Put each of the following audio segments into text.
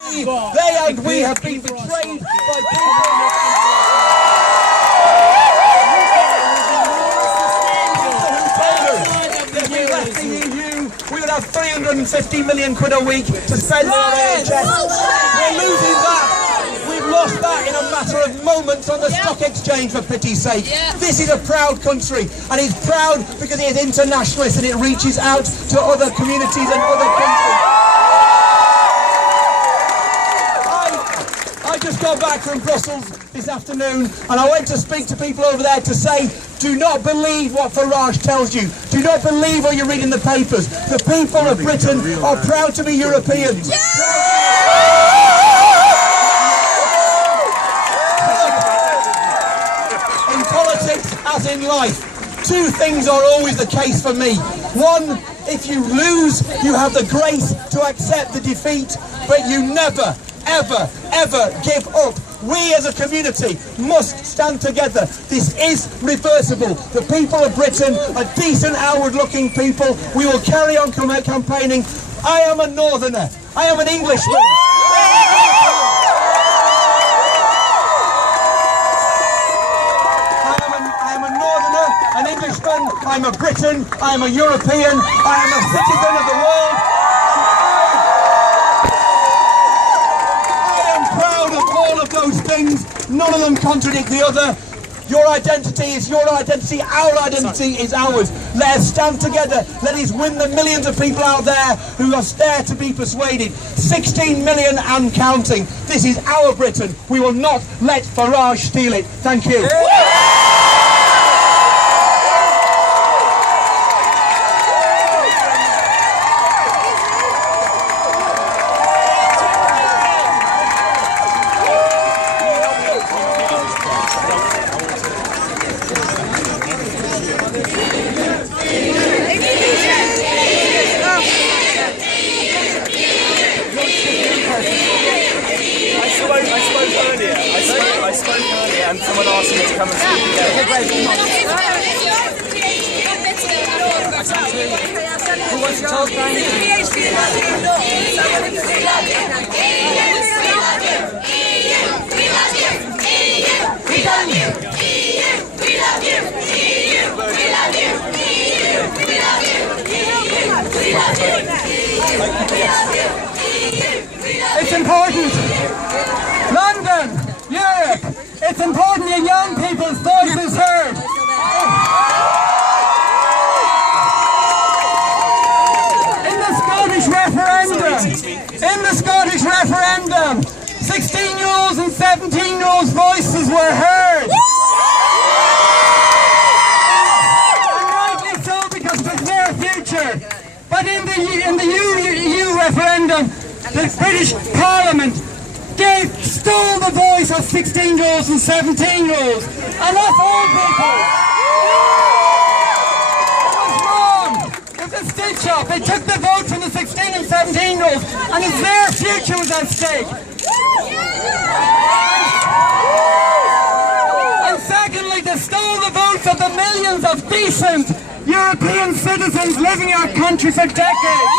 They and we have been betrayed by people. If we left the EU, we would have 350 million quid a week to spend on our NHS. We're losing that. We've lost that in a matter of moments on the stock exchange, for pity's sake. This is a proud country, and it's proud because it is internationalist and it reaches out to other communities and other countries. I just got back from Brussels this afternoon, and I went to speak to people over there to say, do not believe what Farage tells you. Do not believe what you read in the papers. The people of Britain are proud to be Europeans. In politics, as in life, two things are always the case for me. One, if you lose, you have the grace to accept the defeat, but you never, ever, ever give up. We as a community must stand together. This is reversible. The people of Britain are decent, outward-looking people. We will carry on campaigning. I am a northerner. I am an Englishman. I am a northerner, an Englishman. I'm a Briton. I am a European. I am a citizen of the world. Those things, none of them contradict the other. Your identity is your identity, our identity is ours. Let us stand together. Let us win the millions of people out there who are there to be persuaded. 16 million and counting. This is our Britain. We will not let Farage steal it. Thank you. And someone asked me to come and speak again. Who wants to talk? It's important. London, Europe. It's important that young people's voice is heard. In the Scottish referendum, 16-year-olds and 17-year-olds' voices were heard. And rightly so, because it was their future. But in the EU referendum, the British Parliament stole the voice of 16-year-olds and 17-year-olds, and that's all people. It was wrong. It was a stitch-up. They took the vote from the 16 and 17-year-olds, and it's their future was at stake. And secondly, they stole the votes of the millions of decent European citizens living in our country for decades.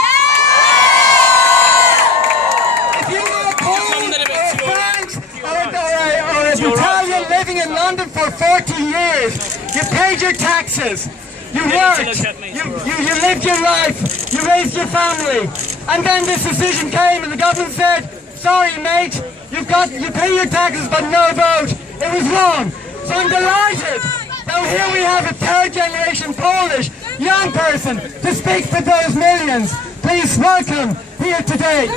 Italian living in London for 40 years. You paid your taxes. You worked. You lived your life. You raised your family. And then this decision came and the government said, sorry mate, you pay your taxes but no vote. It was wrong. So I'm delighted that here we have a third generation Polish young person to speak for those millions. Please welcome here today.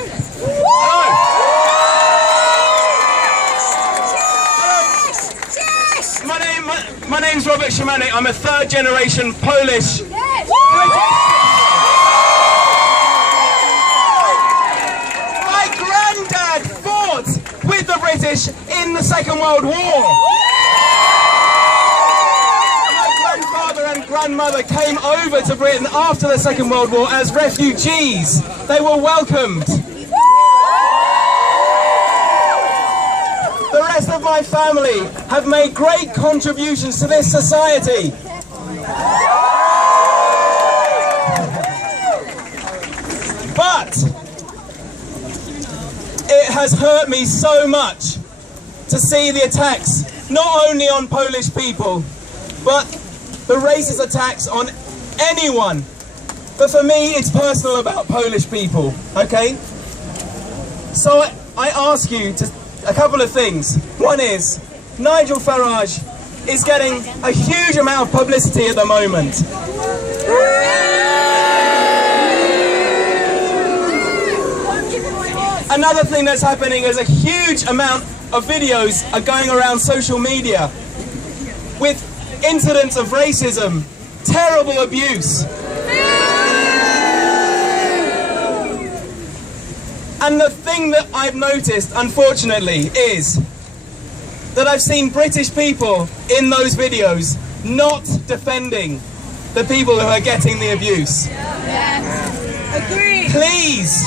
My name's Robert Szymanek. I'm a third generation Polish. Yes. My granddad fought with the British in the Second World War. My grandfather and grandmother came over to Britain after the Second World War as refugees. They were welcomed. The rest of my family have made great contributions to this society. But it has hurt me so much to see the attacks, not only on Polish people, but the racist attacks on anyone. But for me, it's personal about Polish people, okay? So I ask you a couple of things. One is, Nigel Farage is getting a huge amount of publicity at the moment. Another thing that's happening is a huge amount of videos are going around social media with incidents of racism, terrible abuse. And the thing that I've noticed, unfortunately, is that I've seen British people in those videos not defending the people who are getting the abuse. Agreed. Please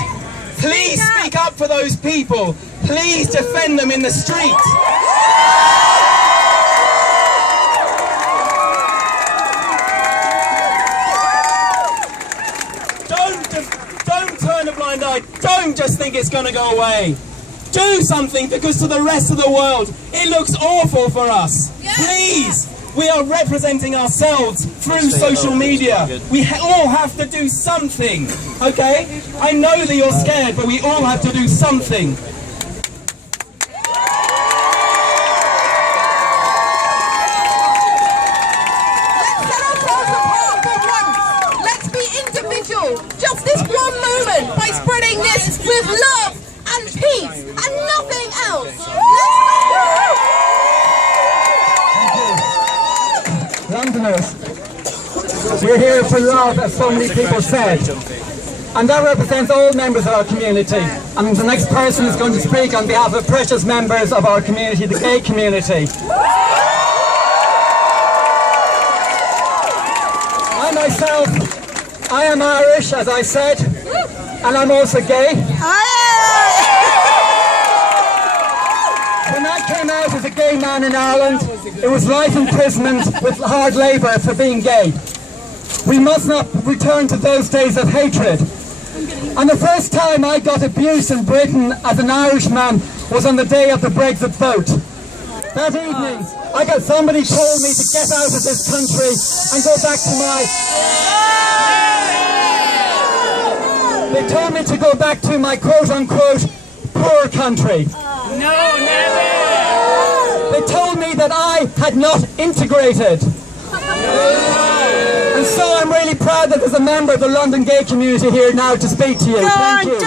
speak up for those people. Please defend them in the street. Don't turn a blind eye. Don't just think it's going to go away. Do something, because to the rest of the world, it looks awful for us. Please. We are representing ourselves through social media. We all have to do something, okay? I know that you're scared, but we all have to do something. Let's be individual. Just this one moment by spreading this with love and peace and nothing else. Londoners, we're here for love, as so many people said, and that represents all members of our community. And the next person is going to speak on behalf of precious members of our community, the gay community. I myself, I am Irish, as I said, and I'm also gay. When I came out as a gay man in Ireland, it was life imprisonment with hard labour for being gay. We must not return to those days of hatred. And the first time I got abuse in Britain as an Irishman was on the day of the Brexit vote. That evening, somebody told me to get out of this country and go back to my... They told me to go back to my quote-unquote poor country. No, never! They told me that I had not integrated. And so I'm really proud that there's a member of the London gay community here now to speak to you. Thank you.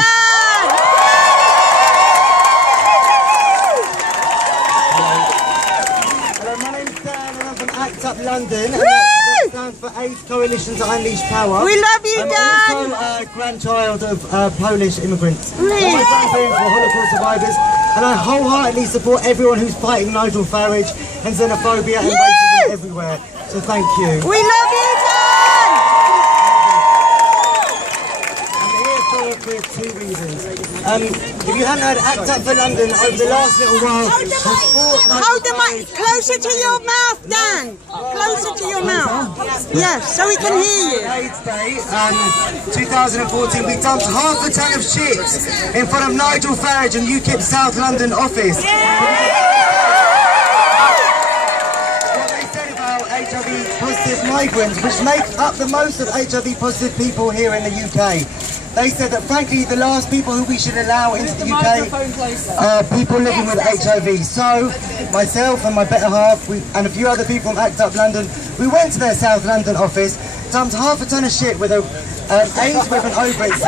Hello, my name's Dan and I'm from ACT UP London. And that stands for AIDS Coalition to Unleash Power. We love you, Dan. I'm also a grandchild of Polish immigrants. All my grandparents were Holocaust survivors, and I wholeheartedly support everyone who's fighting Nigel Farage and xenophobia and racism everywhere. So thank you. We love you, Dan. I'm here for two reasons. If you hadn't heard, ACT UP for London over the last little while has fought Hold the mic closer to your mouth, Dan. Closer to your mouth. Yes, so we can hear you. AIDS Day, 2014, we dumped half a ton of shit in front of Nigel Farage and UKIP's South London office. What they said about HIV positive migrants, which make up the most of HIV positive people here in the UK. They said that, frankly, the last people who we should allow into the UK are people living with HIV. So, myself and my better half, and a few other people from ACT UP London, we went to their South London office, dumped half a ton of shit with an AIDS ribbon over it.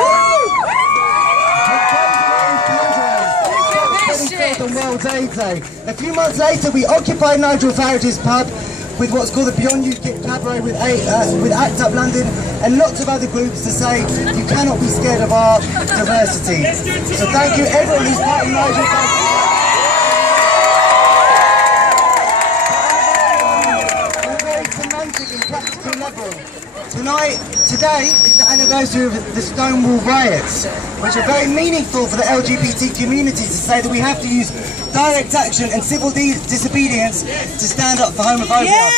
On World AIDS Day. A few months later, we occupied Nigel Farage's pub with what's called the Beyond UKIP Cabaret with ACT UP London and lots of other groups to say you cannot be scared of our diversity. So thank you everyone who's fighting Nigel Farage. On a very semantic and practical level. Today is the anniversary of the Stonewall riots, which are very meaningful for the LGBT community to say that we have to use direct action and civil disobedience to stand up for homophobia. Yeah.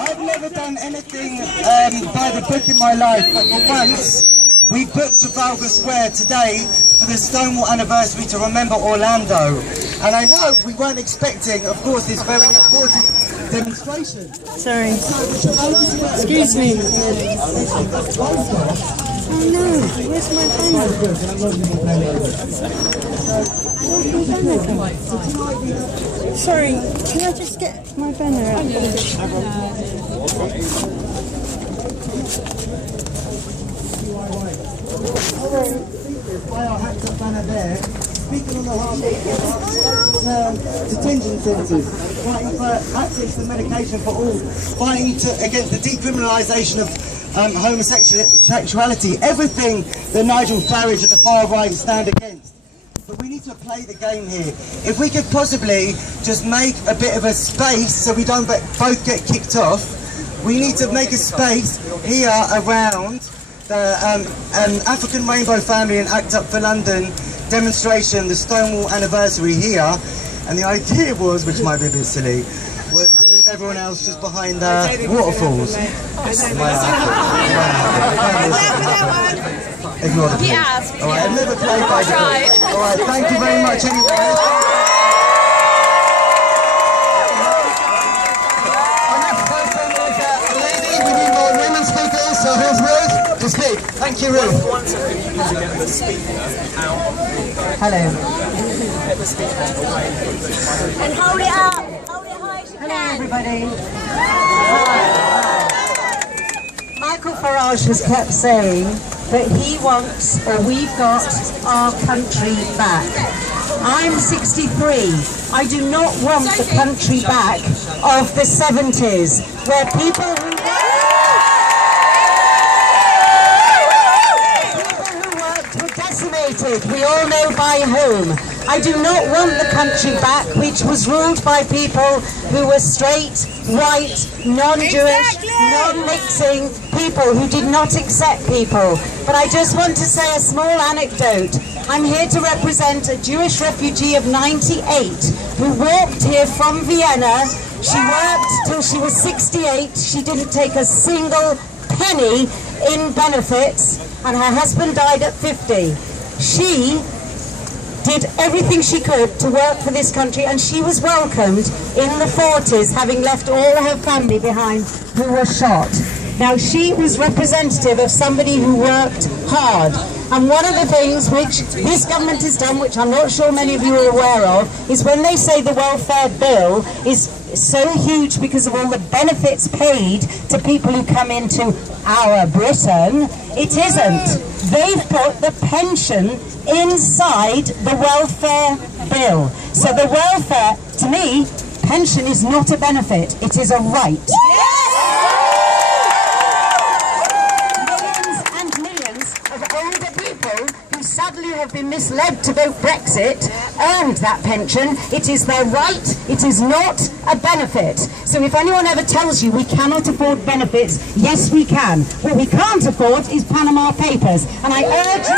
I've never done anything by the book in my life, but for once We booked Trafalgar Square today for the Stonewall anniversary to remember Orlando. And I know we weren't expecting, of course, this very important demonstration. Sorry. Excuse me. Oh no, where's my banner? Sorry, can I just get my banner out? By our hacked up banner there, speaking on the behalf of detention centres, fighting for access to medication for all, fighting against the decriminalisation of homosexuality, everything that Nigel Farage and the far right stand against. But we need to play the game here. If we could possibly just make a bit of a space so we don't both get kicked off, we need to make a space here around the African Rainbow Family and Act Up for London demonstration, the Stonewall anniversary here. And the idea was, which might be a bit silly, was to move everyone else just behind the waterfalls. Ignore the police. Alright, I've never played by the police. Alright, thank you very much anyway. So here's Ruth to speak. Thank you, Ruth. Hello. And hold it up. Hold it high as you can. Hello, everybody. Hi. Michael Farage has kept saying that he wants, or we've got, our country back. I'm 63. I do not want the country back of the 70s, where people who we all know by whom. I do not want the country back which was ruled by people who were straight, white, non-Jewish, non-mixing people who did not accept people. But I just want to say a small anecdote. I'm here to represent a Jewish refugee of 98 who walked here from Vienna. She worked till she was 68. She didn't take a single penny in benefits, and her husband died at 50. She did everything she could to work for this country, and she was welcomed in the 40s, having left all her family behind who were shot. Now, she was representative of somebody who worked hard. And one of the things which this government has done, which I'm not sure many of you are aware of, is when they say the welfare bill is so huge because of all the benefits paid to people who come into our Britain, it isn't. They've put the pension inside the welfare bill. So the welfare, to me, pension is not a benefit, it is a right. Sadly have been misled to vote Brexit earned that pension. It is their right, it is not a benefit. So if anyone ever tells you we cannot afford benefits, yes we can. What we can't afford is Panama Papers. And I urge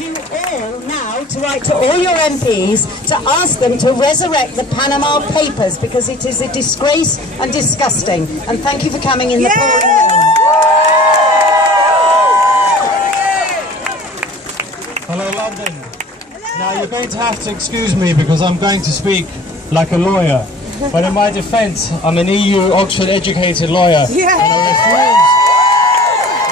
you all now to write to all your MPs to ask them to resurrect the Panama Papers, because it is a disgrace and disgusting. And thank you for coming in the pouring rain. Hello, London. Now, you're going to have to excuse me because I'm going to speak like a lawyer. But in my defence, I'm an EU Oxford-educated lawyer. And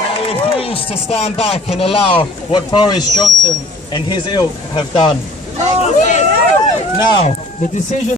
I refuse to stand back and allow what Boris Johnson and his ilk have done. Now, the decision